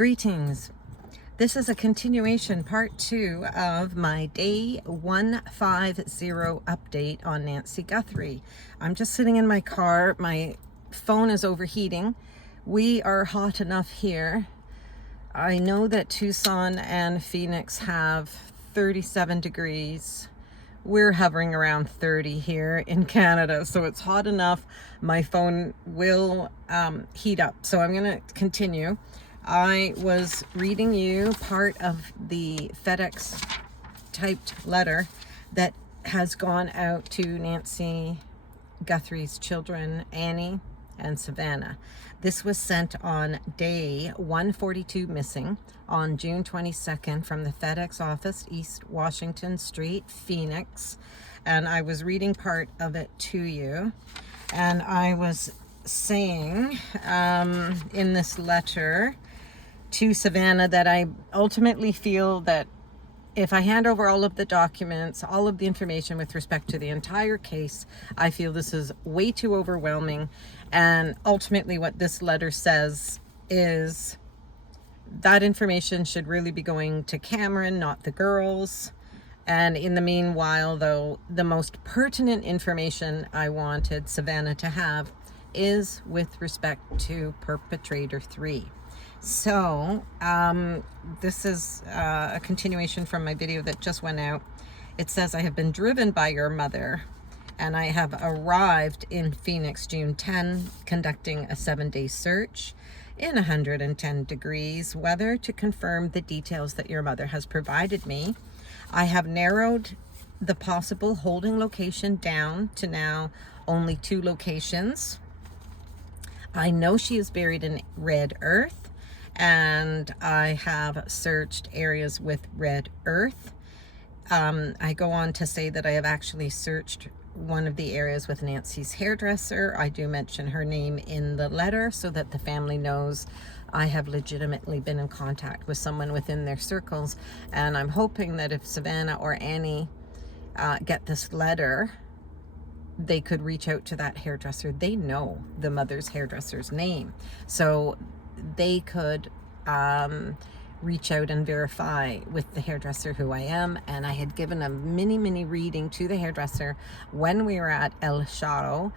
Greetings. This is a continuation, part 2 of my day 150 update on Nancy Guthrie. I'm just sitting in my car. My phone is overheating. We are hot enough here. I know that Tucson and Phoenix have 37 degrees. We're hovering around 30 here in Canada, so it's hot enough. My phone will heat up, so I'm going to continue. I was reading you part of the FedEx typed letter that has gone out to Nancy Guthrie's children, Annie and Savannah. This was sent on day 142 missing on June 22nd from the FedEx office, East Washington Street, Phoenix. And I was reading part of it to you. And I was saying in this letter to Savannah that I ultimately feel that if I hand over all of the documents, all of the information with respect to the entire case, I feel this is way too overwhelming. And ultimately what this letter says is that information should really be going to Cameron, not the girls. And in the meanwhile, though, the most pertinent information I wanted Savannah to have is with respect to perpetrator 3. So this is a continuation from my video that just went out. It says, I have been driven by your mother and I have arrived in Phoenix June 10, conducting a 7-day search in 110 degrees weather to confirm the details that your mother has provided me. I have narrowed the possible holding location down to now only 2 locations. I know she is buried in red earth, and I have searched areas with red earth. I go on to say that I have actually searched one of the areas with Nancy's hairdresser. I do mention her name in the letter so that the family knows I have legitimately been in contact with someone within their circles. And I'm hoping that if Savannah or Annie get this letter, they could reach out to that hairdresser. They know the mother's hairdresser's name, so they could reach out and verify with the hairdresser who I am. And I had given a mini reading to the hairdresser when we were at El Shadow,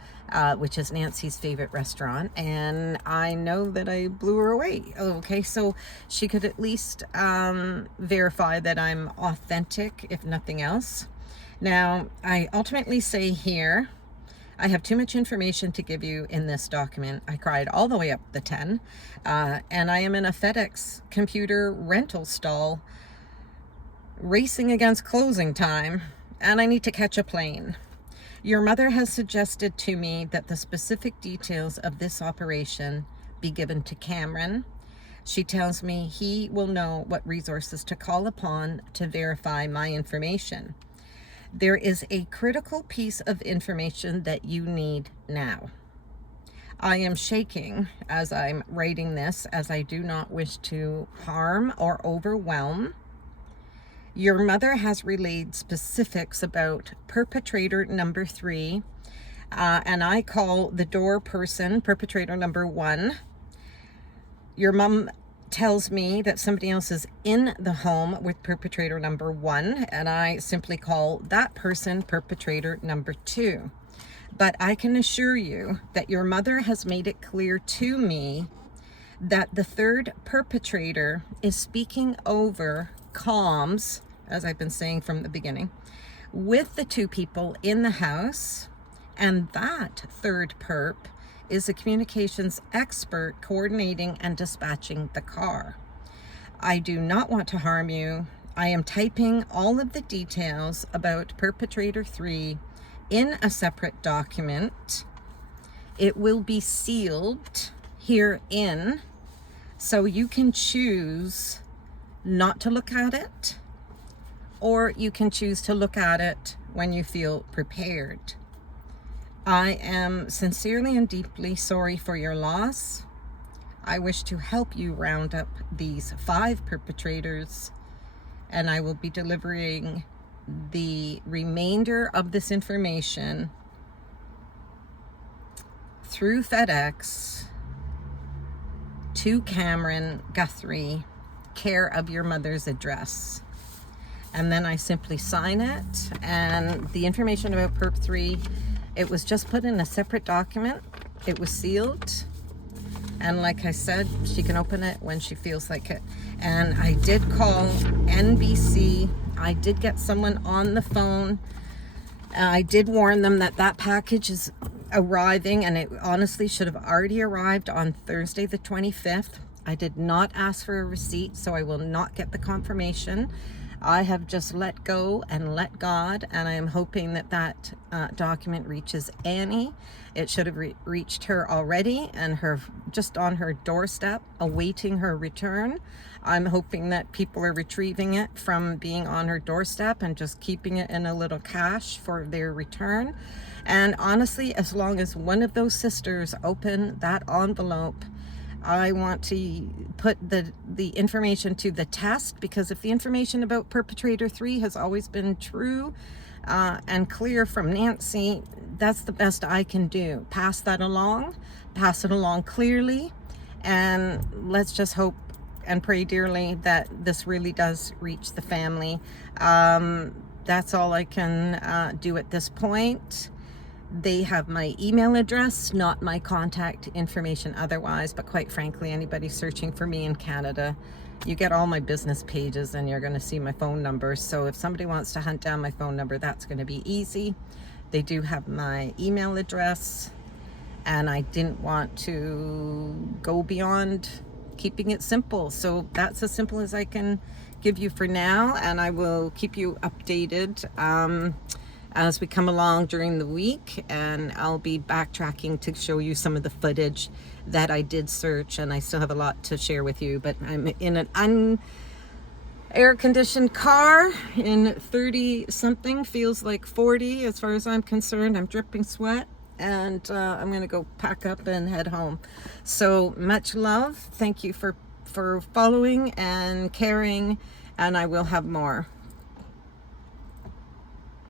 which is Nancy's favorite restaurant, and I know that I blew her away. Okay, so she could at least verify that I'm authentic, if nothing else. Now, I ultimately say here, I have too much information to give you in this document. I cried all the way up the 10, and I am in a FedEx computer rental stall racing against closing time, and I need to catch a plane. Your mother has suggested to me that the specific details of this operation be given to Cameron. She tells me he will know what resources to call upon to verify my information. There is a critical piece of information that you need now. I am shaking as I'm writing this, as I do not wish to harm or overwhelm. Your mother has relayed specifics about perpetrator number 3, and I call the door person perpetrator number 1. Your mom tells me that somebody else is in the home with perpetrator number 1, and I simply call that person perpetrator number 2. But I can assure you that your mother has made it clear to me that the 3rd perpetrator is speaking over comms, as I've been saying from the beginning, with the 2 people in the house, and that 3rd perp is a communications expert coordinating and dispatching the car. I do not want to harm you. I am typing all of the details about perpetrator 3 in a separate document. It will be sealed herein, so you can choose not to look at it, or you can choose to look at it when you feel prepared. I am sincerely and deeply sorry for your loss. I wish to help you round up these 5 perpetrators, and I will be delivering the remainder of this information through FedEx to Cameron Guthrie, care of your mother's address. And then I simply sign it, and the information about Perp 3, it was just put in a separate document. It was sealed, and like I said, she can open it when she feels like it. And I did call NBC. I did get someone on the phone. I did warn them that that package is arriving, and it honestly should have already arrived on Thursday the 25th. I did not ask for a receipt, so I will not get the confirmation. I have just let go and let God, and I am hoping that that document reaches Annie. It should have reached her already, and her just on her doorstep, awaiting her return. I'm hoping that people are retrieving it from being on her doorstep and just keeping it in a little cache for their return. And honestly, as long as one of those sisters open that envelope, I want to put the information to the test, because if the information about Perpetrator 3 has always been true and clear from Nancy, that's the best I can do. Pass that along, pass it along clearly, and let's just hope and pray dearly that this really does reach the family. That's all I can do at this point. They have my email address, not my contact information otherwise, but quite frankly, anybody searching for me in Canada, you get all my business pages and you're going to see my phone number. So if somebody wants to hunt down my phone number, that's going to be easy. They do have my email address, and I didn't want to go beyond keeping it simple. So that's as simple as I can give you for now, and I will keep you updated as we come along during the week, and I'll be backtracking to show you some of the footage that I did search, and I still have a lot to share with you. But I'm in an air-conditioned car in 30 something, feels like 40 as far as I'm concerned. I'm dripping sweat, and I'm gonna go pack up and head home. So much love. Thank you for following and caring, and I will have more.